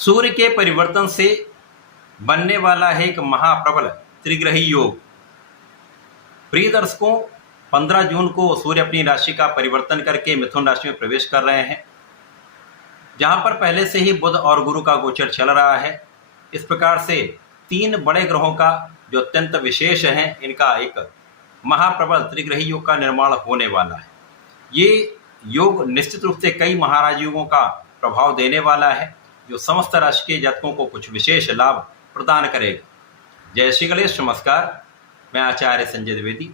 सूर्य के परिवर्तन से बनने वाला है एक महाप्रबल त्रिग्रही योग। प्रिय दर्शकों, 15 जून को सूर्य अपनी राशि का परिवर्तन करके मिथुन राशि में प्रवेश कर रहे हैं, जहां पर पहले से ही बुध और गुरु का गोचर चल रहा है। इस प्रकार से 3 बड़े ग्रहों का जो अत्यंत विशेष है, इनका एक महाप्रबल त्रिग्रही योग का निर्माण होने वाला है। ये योग निश्चित रूप से कई महाराज योगों का प्रभाव देने वाला है, जो समस्त राशि के जातकों को कुछ विशेष लाभ प्रदान करेगा। जय श्री गणेश, नमस्कार। मैं आचार्य संजय द्विवेदी।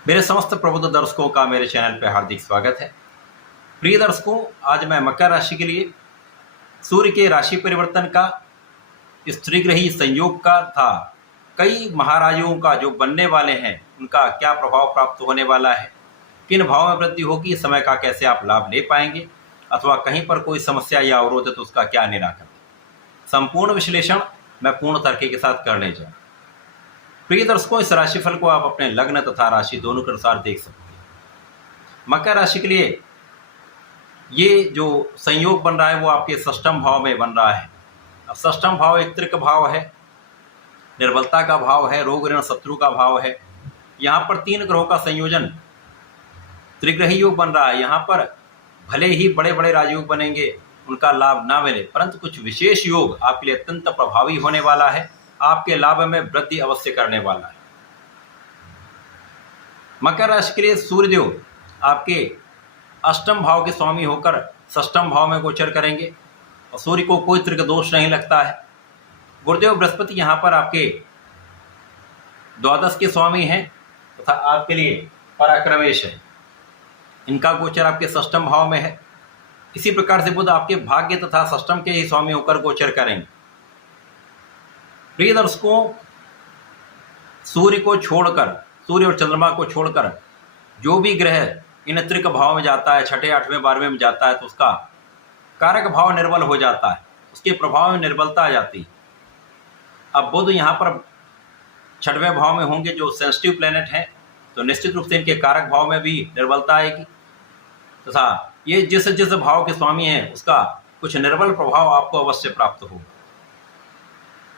मेरे समस्त प्रबुद्ध दर्शकों का मेरे चैनल पर हार्दिक स्वागत है। प्रिय दर्शकों, आज मैं मकर राशि के लिए सूर्य के राशि परिवर्तन का, इस त्रिग्रही संयोग का था कई महाराजों का जो बनने वाले हैं, उनका क्या प्रभाव प्राप्त होने वाला है, किन भाव में वृद्धि होगी, समय का कैसे आप लाभ ले पाएंगे, अथवा कहीं पर कोई समस्या या अवरोध है तो उसका क्या निराकरण, संपूर्ण विश्लेषण मैं पूर्ण तर्क के साथ करने जा रहा हूं। प्रिय दर्शकों, इस राशिफल को आप अपने लग्न तथा राशि दोनों के अनुसार देख सकते हैं। मकर राशि के लिए ये जो संयोग बन रहा है वो आपके षष्ठम भाव में बन रहा है। अब षष्ठम भाव एक त्रिक भाव है, निर्बलता का भाव है, रोग ऋण शत्रु का भाव है। यहाँ पर 3 ग्रहों का संयोजन त्रिग्रही योग बन रहा है। यहाँ पर भले ही बड़े बड़े राजयोग बनेंगे, उनका लाभ ना मिले, परंतु कुछ विशेष योग आपके लिए अत्यंत प्रभावी होने वाला है, आपके लाभ में वृद्धि अवश्य करने वाला है। मकर राशि के लिए सूर्यदेव आपके अष्टम भाव के स्वामी होकर षष्ठम भाव में गोचर करेंगे और सूर्य को कोई त्रिक दोष नहीं लगता है। गुरुदेव बृहस्पति यहाँ पर आपके द्वादश के स्वामी हैं तथा आपके लिए पराक्रमेश है, इनका गोचर आपके षष्ठम भाव में है। इसी प्रकार से बुध आपके भाग्य तथा षष्ठम के ही स्वामी होकर गोचर करेंगे। प्रिय दर्शकों, सूर्य को छोड़कर, सूर्य और चंद्रमा को छोड़कर जो भी ग्रह इन त्रिक भाव में जाता है, 6ठे 8वें 12वें में जाता है, तो उसका कारक भाव निर्बल हो जाता है, उसके प्रभाव में निर्बलता आ जाती है। अब बुध यहाँ पर 6वें भाव में होंगे, जो सेंसिटिव प्लेनेट हैं, तो निश्चित रूप से इनके कारक भाव में भी निर्बलता आएगी तथा ये जिस जिस भाव के स्वामी हैं उसका कुछ निर्बल प्रभाव आपको अवश्य प्राप्त होगा।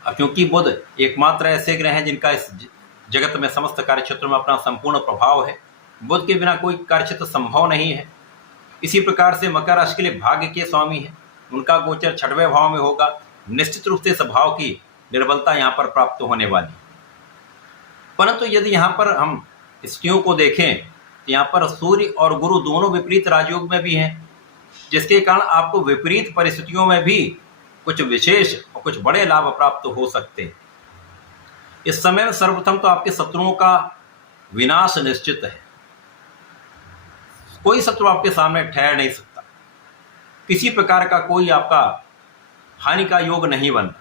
अब क्योंकि बुध एकमात्र ऐसे ग्रह हैं जिनका इस जगत में समस्त कार्यक्षेत्र में अपना संपूर्ण प्रभाव है, बुध के बिना कोई कार्यक्षेत्र संभव नहीं है। इसी प्रकार से मकर राशि के लिए भाग्य के स्वामी है, उनका गोचर 6वें भाव में होगा। निश्चित रूप से स्वभाव की निर्बलता यहाँ पर प्राप्त होने वाली। परंतु यदि यहाँ पर हम स्त्रियों को देखें तो यहाँ पर सूर्य और गुरु दोनों विपरीत राजयोग में भी हैं, जिसके कारण आपको विपरीत परिस्थितियों में भी कुछ विशेष और कुछ बड़े लाभ प्राप्त हो सकते हैं। इस समय में सर्वप्रथम तो आपके शत्रुओं का विनाश निश्चित है। कोई शत्रु आपके सामने ठहर नहीं सकता, किसी प्रकार का कोई आपका हानि का योग नहीं बनता।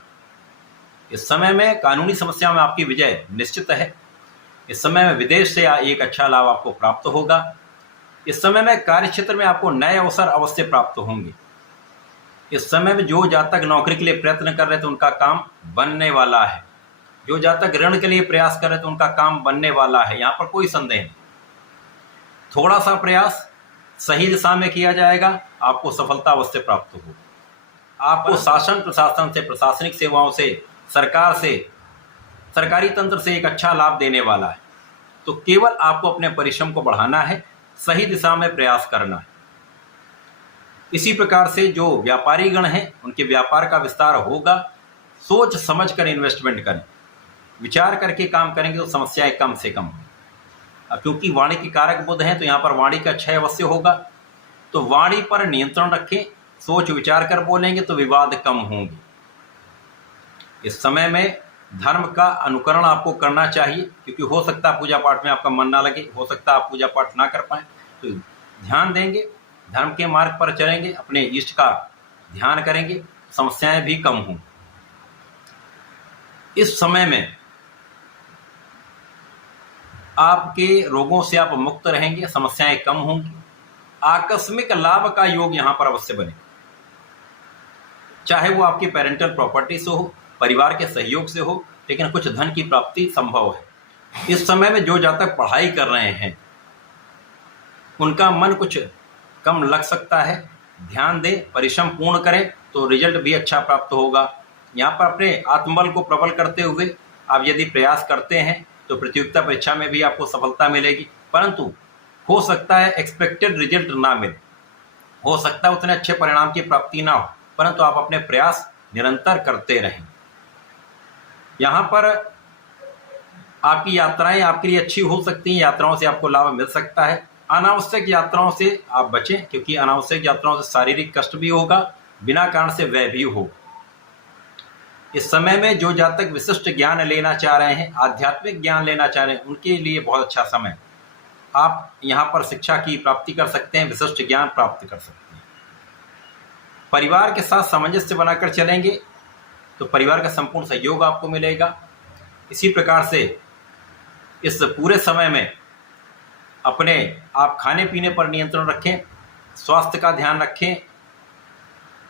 इस समय में कानूनी समस्या में आपकी विजय निश्चित है। इस समय में विदेश से एक अच्छा लाभ आपको प्राप्त होगा। इस समय में कार्यक्षेत्र में आपको नए अवसर अवश्य प्राप्त होंगे। इस समय में जो जातक नौकरी के लिए प्रयत्न कर रहे थे उनका काम बनने वाला है, जो जातक ऋण के लिए प्रयास कर रहे थे उनका काम बनने वाला है, यहाँ पर कोई संदेह नहीं। थोड़ा सा प्रयास सही दिशा में किया जाएगा, आपको सफलता अवश्य प्राप्त होगी। आपको शासन प्रशासन से, प्रशासनिक सेवाओं से, सरकार से, सरकारी तंत्र से एक अच्छा लाभ देने वाला है। तो केवल आपको अपने परिश्रम को बढ़ाना है, सही दिशा में प्रयास करना है। इसी प्रकार से जो व्यापारी गण हैं उनके व्यापार का विस्तार होगा। सोच समझ कर इन्वेस्टमेंट करें, विचार करके काम करेंगे तो समस्याएं कम से कम होंगी। अब क्योंकि वाणी की कारक बुध हैं तो यहाँ पर वाणी का क्षय अवश्य होगा, तो वाणी पर नियंत्रण रखें, सोच विचार कर बोलेंगे तो विवाद कम होंगे। इस समय में धर्म का अनुकरण आपको करना चाहिए, क्योंकि हो सकता है पूजा पाठ में आपका मन ना लगे, हो सकता है आप पूजा पाठ ना कर पाएँ, तो ध्यान देंगे, धर्म के मार्ग पर चलेंगे, अपने इष्ट का ध्यान करेंगे, समस्याएं भी कम होंगी। इस समय में आपके रोगों से आप मुक्त रहेंगे, समस्याएं कम होंगी। आकस्मिक लाभ का योग यहाँ पर अवश्य बने, चाहे वो आपकी पेरेंटल प्रॉपर्टी से हो, परिवार के सहयोग से हो, लेकिन कुछ धन की प्राप्ति संभव है। इस समय में जो जातक पढ़ाई कर रहे हैं उनका मन कुछ कम लग सकता है, ध्यान दें, परिश्रम पूर्ण करें, तो रिजल्ट भी अच्छा प्राप्त होगा। यहाँ पर अपने आत्मबल को प्रबल करते हुए आप यदि प्रयास करते हैं तो प्रतियोगिता परीक्षा में भी आपको सफलता मिलेगी, परंतु हो सकता है एक्सपेक्टेड रिजल्ट ना मिले, हो सकता है उतने अच्छे परिणाम की प्राप्ति ना हो, परंतु आप अपने प्रयास निरंतर करते रहें। यहाँ पर आपकी यात्राएं आपके लिए अच्छी हो सकती हैं, यात्राओं से आपको लाभ मिल सकता है। अनावश्यक यात्राओं से आप बचें, क्योंकि अनावश्यक यात्राओं से शारीरिक कष्ट भी होगा, बिना कारण से व्यय भी होगा। इस समय में जो जातक विशिष्ट ज्ञान लेना चाह रहे हैं, आध्यात्मिक ज्ञान लेना चाह रहे हैं, उनके लिए बहुत अच्छा समय। आप यहाँ पर शिक्षा की प्राप्ति कर सकते हैं, विशिष्ट ज्ञान प्राप्त कर सकते हैं। परिवार के साथ सामंजस्य बनाकर चलेंगे तो परिवार का संपूर्ण सहयोग आपको मिलेगा। इसी प्रकार से इस पूरे समय में अपने आप खाने पीने पर नियंत्रण रखें, स्वास्थ्य का ध्यान रखें।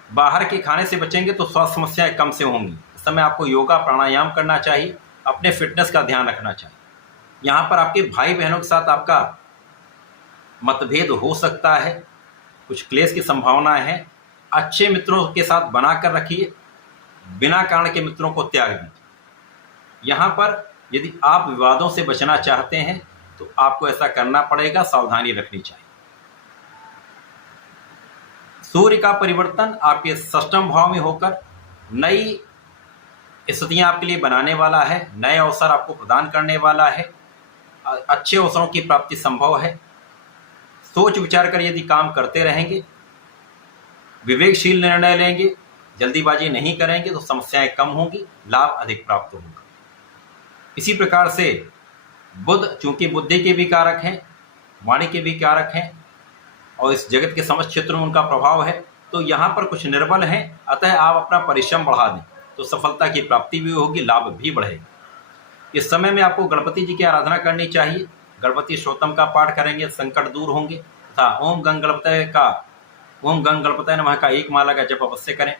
बाहर के खाने से बचेंगे तो स्वास्थ्य समस्याएं कम से होंगी। इस समय आपको योगा प्राणायाम करना चाहिए, अपने फिटनेस का ध्यान रखना चाहिए। यहाँ पर आपके भाई बहनों के साथ आपका मतभेद हो सकता है, कुछ क्लेश की संभावनाएं हैं। अच्छे मित्रों के साथ बनाकर रखिए, बिना कारण के मित्रों को त्याग दीजिए। यहाँ पर यदि आप विवादों से बचना चाहते हैं तो आपको ऐसा करना पड़ेगा, सावधानी रखनी चाहिए। सूर्य का परिवर्तन आपके षष्ठम भाव में होकर नई स्थितियां आपके लिए बनाने वाला है, नए अवसर आपको प्रदान करने वाला है, अच्छे अवसरों की प्राप्ति संभव है। सोच विचार कर यदि काम करते रहेंगे, विवेकशील निर्णय लेंगे, जल्दीबाजी नहीं करेंगे तो समस्याएं कम होंगी, लाभ अधिक प्राप्त होगा। इसी प्रकार से बुध चूंकि बुद्धि के भी कारक हैं, वाणी के भी कारक हैं और इस जगत के समस्त क्षेत्र में उनका प्रभाव है, तो यहाँ पर कुछ निर्बल हैं। अतः आप अपना परिश्रम बढ़ा दें तो सफलता की प्राप्ति भी होगी, लाभ भी बढ़ेगा। इस समय में आपको गणपति जी की आराधना करनी चाहिए। गणपति स्तोत्रम का पाठ करेंगे, संकट दूर होंगे तथा ओम गंग गणपतये नमः का एक माला का जप अवश्य करें।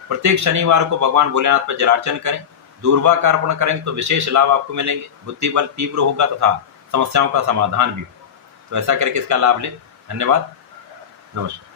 प्रत्येक शनिवार को भगवान भोलेनाथ पर जलार्चन करें। दूर्वा का अर्पण करेंगे तो विशेष लाभ आपको मिलेंगे, बुद्धि बल तीव्र होगा तथा समस्याओं का समाधान भी हो। तो ऐसा करके इसका लाभ लें। धन्यवाद, नमस्कार।